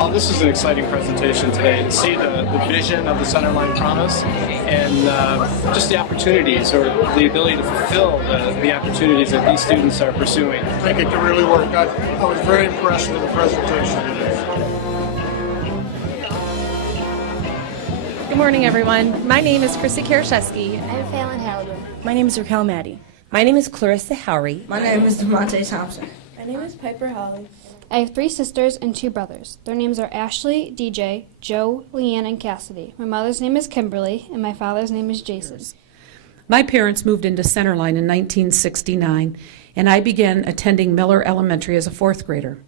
Oh, this is an exciting presentation today to see the vision of the Centerline Promise and just the opportunities or the ability to fulfill the opportunities that these students are pursuing. I think it can really work. I was very impressed with the presentation today. Good morning, everyone. My name is Chrissy Karaszewski. I'm Phelan Halligan. My name is Raquel Maddie. My name is Clarissa Howry. My name is DeMonte Thompson. My name is Piper Holly. I have 3 sisters and 2 brothers. Their names are Ashley, DJ, Joe, Leanne, and Cassidy. My mother's name is Kimberly, and my father's name is Jason. My parents moved into Centerline in 1969, and I began attending Miller Elementary as a 4th grader.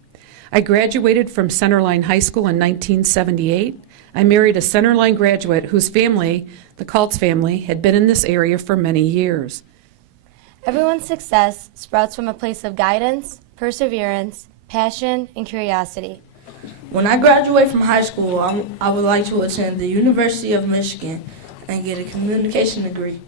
I graduated from Centerline High School in 1978. I married a Centerline graduate whose family, the Kaltz family, had been in this area for many years. Everyone's success sprouts from a place of guidance, perseverance, passion, and curiosity. When I graduate from high school, I would like to attend the University of Michigan and get a communication degree.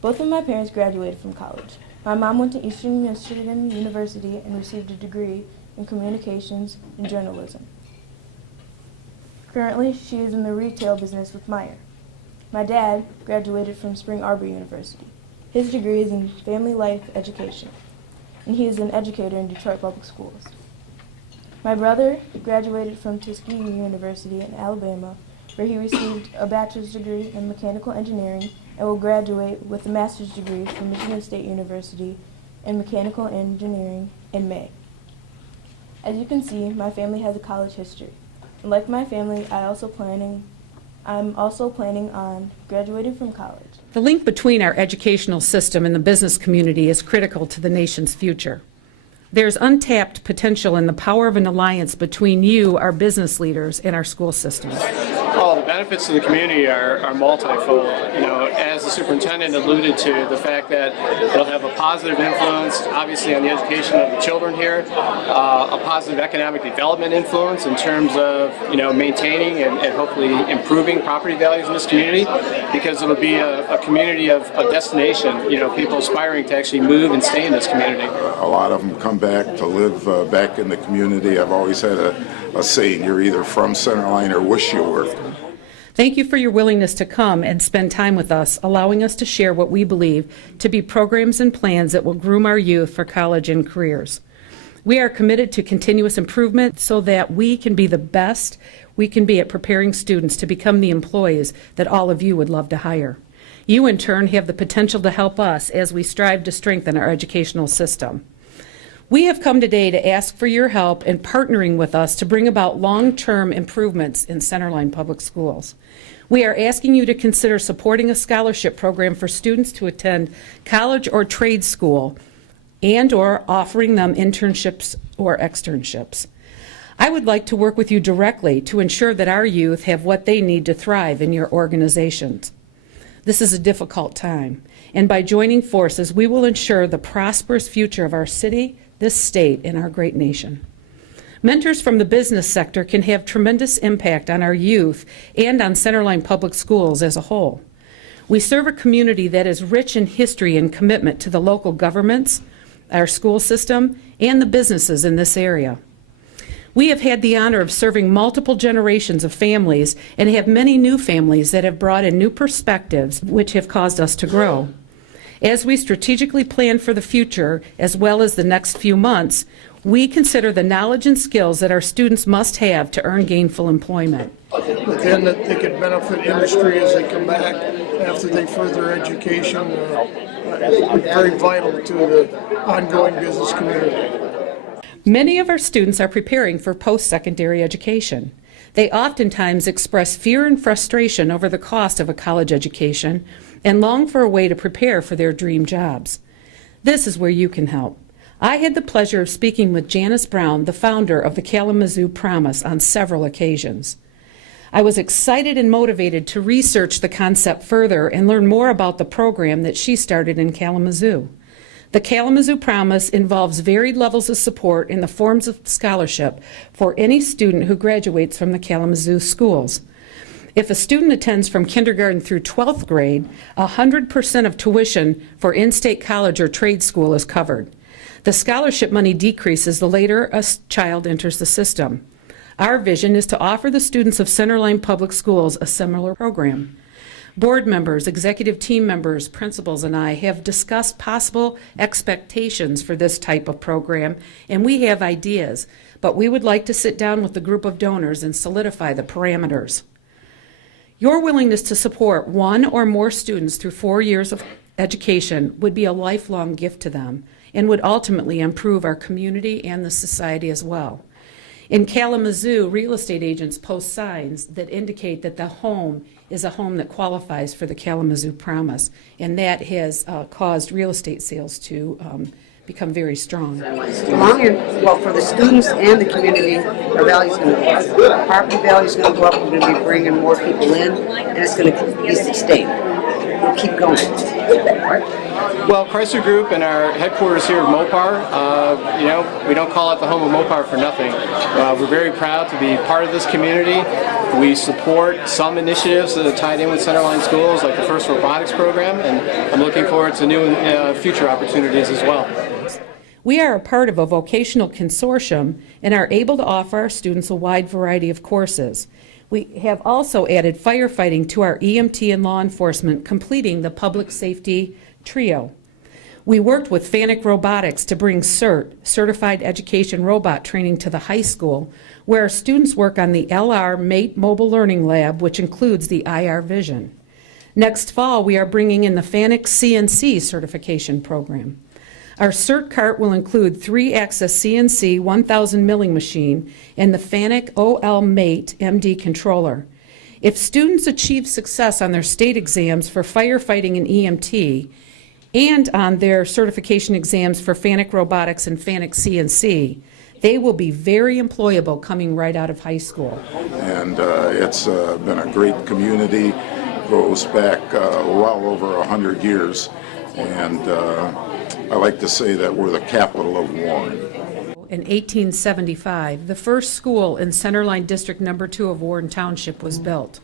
Both of my parents graduated from college. My mom went to Eastern Michigan University and received a degree in communications and journalism. Currently, she is in the retail business with Meyer. My dad graduated from Spring Arbor University. His degree is in family life education, and he is an educator in Detroit Public Schools. My brother graduated from Tuskegee University in Alabama, where he received a bachelor's degree in mechanical engineering and will graduate with a master's degree from Michigan State University in mechanical engineering in May. As you can see, my family has a college history. And like my family, I'm also planning on graduating from college. The link between our educational system and the business community is critical to the nation's future. There's untapped potential in the power of an alliance between you, our business leaders, and our school systems. Well, the benefits to the community are multifold. You know, as the superintendent alluded to, the fact that it'll have a positive influence, obviously, on the education of the children here, a positive economic development influence in terms of, you know, maintaining and hopefully improving property values in this community, because it'll be a community of a destination, you know, people aspiring to actually move and stay in this community. A lot of them come back to live back in the community. I've always had a saying, you're either from Centerline or wish you were. Thank you for your willingness to come and spend time with us, allowing us to share what we believe to be programs and plans that will groom our youth for college and careers. We are committed to continuous improvement so that we can be the best we can be at preparing students to become the employees that all of you would love to hire. You, in turn, have the potential to help us as we strive to strengthen our educational system. We have come today to ask for your help in partnering with us to bring about long-term improvements in Centerline Public Schools. We are asking you to consider supporting a scholarship program for students to attend college or trade school and/or offering them internships or externships. I would like to work with you directly to ensure that our youth have what they need to thrive in your organizations. This is a difficult time, and by joining forces, we will ensure the prosperous future of our city, this state, and our great nation. Mentors from the business sector can have tremendous impact on our youth and on Centerline Public Schools as a whole. We serve a community that is rich in history and commitment to the local governments, our school system, and the businesses in this area. We have had the honor of serving multiple generations of families and have many new families that have brought in new perspectives which have caused us to grow. As we strategically plan for the future, as well as the next few months, we consider the knowledge and skills that our students must have to earn gainful employment. But then that they could benefit industry as they come back after they further education. It's very vital to the ongoing business community. Many of our students are preparing for post-secondary education. They oftentimes express fear and frustration over the cost of a college education and long for a way to prepare for their dream jobs. This is where you can help. I had the pleasure of speaking with Janice Brown, the founder of the Kalamazoo Promise, on several occasions. I was excited and motivated to research the concept further and learn more about the program that she started in Kalamazoo. The Kalamazoo Promise involves varied levels of support in the forms of scholarship for any student who graduates from the Kalamazoo schools. If a student attends from kindergarten through 12th grade, 100% of tuition for in-state college or trade school is covered. The scholarship money decreases the later a child enters the system. Our vision is to offer the students of Centerline Public Schools a similar program. Board members, executive team members, principals, and I have discussed possible expectations for this type of program, and we have ideas, but we would like to sit down with the group of donors and solidify the parameters. Your willingness to support one or more students through 4 years of education would be a lifelong gift to them and would ultimately improve our community and the society as well. In Kalamazoo, real estate agents post signs that indicate that the home is a home that qualifies for the Kalamazoo Promise, and that has caused real estate sales to become very strong. Well, for the students and the community, our value's going to go up. Our property value's going to go up. We're going to be bringing more people in, and it's going to be sustained. We'll keep going. Well, Chrysler Group and our headquarters here at Mopar, we don't call it the home of Mopar for nothing. We're very proud to be part of this community. We support some initiatives that are tied in with Centerline Schools, like the FIRST Robotics program, and I'm looking forward to new future opportunities as well. We are a part of a vocational consortium and are able to offer our students a wide variety of courses. We have also added firefighting to our EMT and law enforcement, completing the public safety trio. We worked with FANUC Robotics to bring Certified Education Robot training to the high school, where our students work on the LR MATE Mobile Learning Lab, which includes the IR Vision. Next fall, we are bringing in the FANUC CNC certification program. Our CERT cart will include 3-axis CNC 1000 milling machine and the FANUC OL MATE MD controller. If students achieve success on their state exams for firefighting and EMT, and on their certification exams for FANUC Robotics and FANUC CNC, they will be very employable coming right out of high school. And it's been a great community, goes back well over 100 years, and I like to say that we're the capital of Warren. In 1875, the first school in Centerline District No. 2 of Warren Township was built.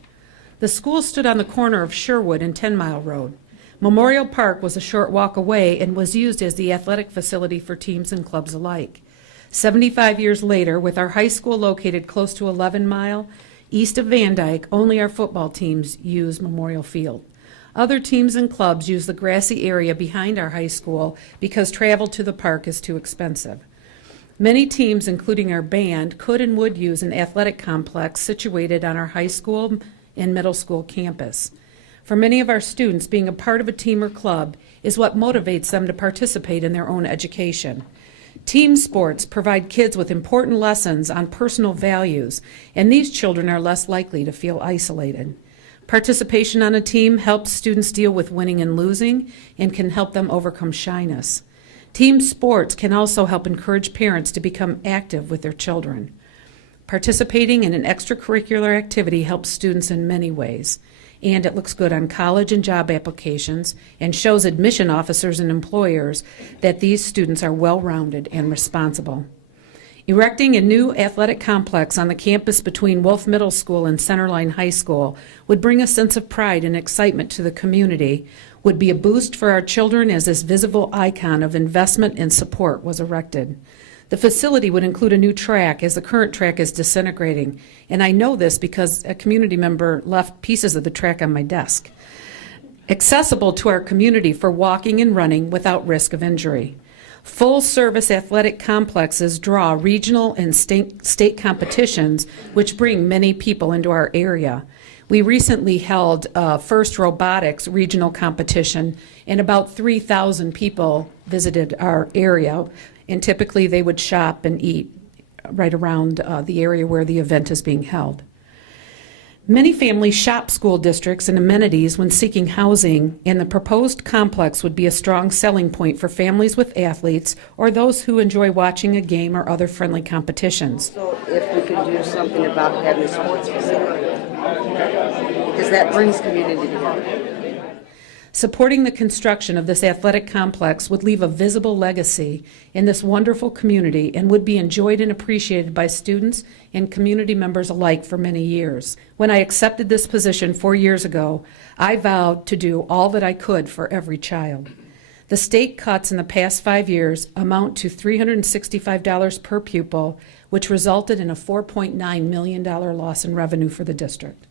The school stood on the corner of Sherwood and 10 Mile Road. Memorial Park was a short walk away and was used as the athletic facility for teams and clubs alike. 75 years later, with our high school located close to 11 Mile, east of Van Dyke, only our football teams use Memorial Field. Other teams and clubs use the grassy area behind our high school because travel to the park is too expensive. Many teams, including our band, could and would use an athletic complex situated on our high school and middle school campus. For many of our students, being a part of a team or club is what motivates them to participate in their own education. Team sports provide kids with important lessons on personal values, and these children are less likely to feel isolated. Participation on a team helps students deal with winning and losing and can help them overcome shyness. Team sports can also help encourage parents to become active with their children. Participating in an extracurricular activity helps students in many ways, and it looks good on college and job applications and shows admission officers and employers that these students are well-rounded and responsible. Erecting a new athletic complex on the campus between Wolf Middle School and Centerline High School would bring a sense of pride and excitement to the community, would be a boost for our children as this visible icon of investment and support was erected. The facility would include a new track as the current track is disintegrating, and I know this because a community member left pieces of the track on my desk. Accessible to our community for walking and running without risk of injury. Full-service athletic complexes draw regional and state competitions, which bring many people into our area. We recently held FIRST Robotics regional competition, and about 3,000 people visited our area, and typically they would shop and eat right around the area where the event is being held. Many families shop school districts and amenities when seeking housing, and the proposed complex would be a strong selling point for families with athletes or those who enjoy watching a game or other friendly competitions. So if we could do something about having a sports facility, because that brings community together. Supporting the construction of this athletic complex would leave a visible legacy in this wonderful community and would be enjoyed and appreciated by students and community members alike for many years. When I accepted this position 4 years ago, I vowed to do all that I could for every child. The state cuts in the past 5 years amount to $365 per pupil, which resulted in a $4.9 million loss in revenue for the district.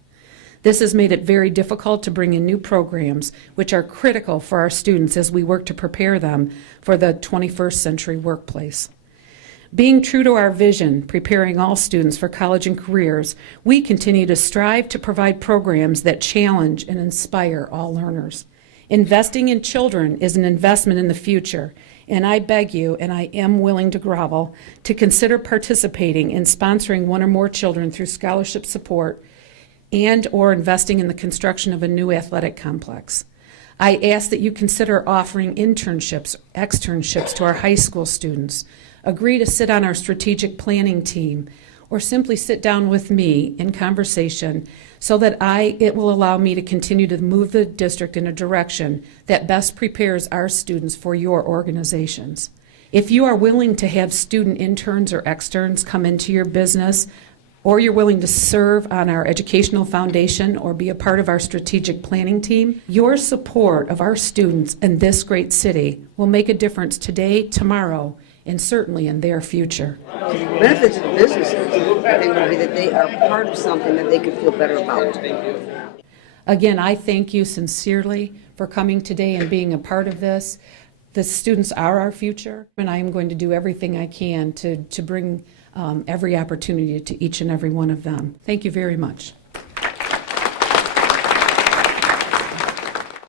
This has made it very difficult to bring in new programs, which are critical for our students as we work to prepare them for the 21st century workplace. Being true to our vision, preparing all students for college and careers, we continue to strive to provide programs that challenge and inspire all learners. Investing in children is an investment in the future, and I beg you, and I am willing to grovel, to consider participating in sponsoring one or more children through scholarship support and or investing in the construction of a new athletic complex. I ask that you consider offering internships, externships to our high school students, agree to sit on our strategic planning team, or simply sit down with me in conversation so that it will allow me to continue to move the district in a direction that best prepares our students for your organizations. If you are willing to have student interns or externs come into your business, or you're willing to serve on our educational foundation or be a part of our strategic planning team, your support of our students in this great city will make a difference today, tomorrow, and certainly in their future. The benefits of businesses, I think, would be that they are part of something that they could feel better about. Again, I thank you sincerely for coming today and being a part of this. The students are our future, and I am going to do everything I can to bring every opportunity to each and every one of them. Thank you very much.